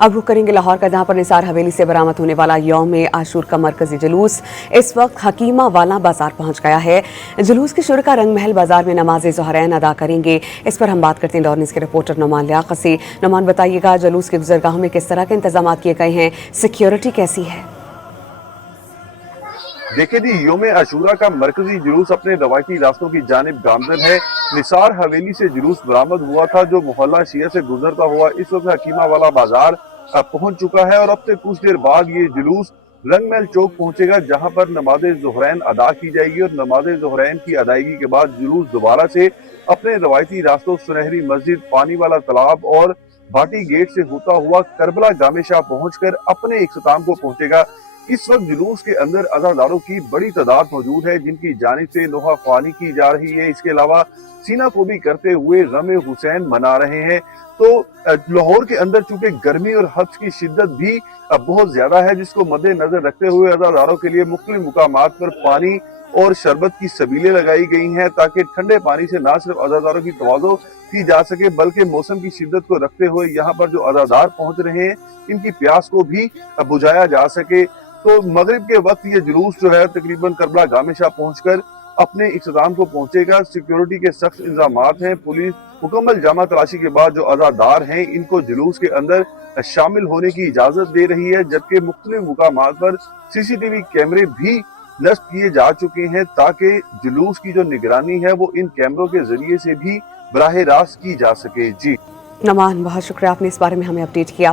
अब रुख करेंगे लाहौर का, जहां पर निसार हवेली से बरामद होने वाला यौम आशूर का मरकजी जुलूस इस वक्त हकीमा वाला बाजार पहुंच गया है। जुलूस के शुरा रंग महल बाजार में नमाज ज़ोहरैन अदा करेंगे। इस पर हम बात करते हैं डॉन न्यूज़ के रिपोर्टर नुमान लियाकत से। नुमान, बताइएगा जुलूस के गुजरगाहों में किस तरह के इंतजाम किए गए हैं, सिक्योरिटी कैसी है? देखिए जी, योम आशूरा का मरकजी जुलूस अपने रवायती रास्तों की जानिब गामजन है। निसार हवेली से जुलूस बरामद हुआ था जो मोहल्ला शिया से गुजरता हुआ इस वक्त हकीमा वाला बाजार पहुंच चुका है और अब से कुछ देर बाद ये जुलूस रंगमहल चौक पहुंचेगा, जहां पर नमाज ज़ोहरैन अदा की जाएगी और नमाज ज़ोहरैन की अदायगी के बाद जुलूस दोबारा से अपने रवायती रास्तों सुनहरी मस्जिद, पानी वाला तालाब और भाटी गेट से होता हुआ करबला गामे शाह पहुंचकर अपने इख्तिताम को पहुंचेगा। इस वक्त जुलूस के अंदर अज़ादारों की बड़ी तादाद मौजूद है, जिनकी जानिब से नोहा ख्वानी की जा रही है। इसके अलावा सीना को भी करते हुए गम हुसैन मना रहे हैं। तो लाहौर के अंदर चूंकि गर्मी और हब्स की शिद्दत भी बहुत ज्यादा है, जिसको मद्देनजर रखते हुए अज़ादारों के लिए मुख्तलिफ मुकामात पर पानी और शरबत की सबीलें लगाई गई हैं, ताकि ठंडे पानी से न सिर्फ अज़ादारों की तवाज़ो की जा सके, बल्कि मौसम की शिद्दत को रखते हुए यहाँ पर जो अज़ादार पहुंच रहे हैं इनकी प्यास को भी बुझाया जा सके। तो मगरिब के वक्त ये जुलूस जो है तकरीबन करबला गामे शाह पहुंचकर अपने इख्तिताम को पहुंचेगा। सिक्योरिटी के सख्त इंतजामात हैं। पुलिस मुकम्मल जामा तलाशी के बाद जो अज़ादार हैं इनको जुलूस के अंदर शामिल होने की इजाजत दे रही है, जबकि मुख्तलिफ मुकामात पर CCTV कैमरे भी नस्ब किए जा चुके हैं, ताकि जुलूस की जो निगरानी है वो इन कैमरों के जरिए से भी बराह रास्त की जा सके। जी नुमान, बहुत शुक्रिया, आपने इस बारे में हमें अपडेट किया।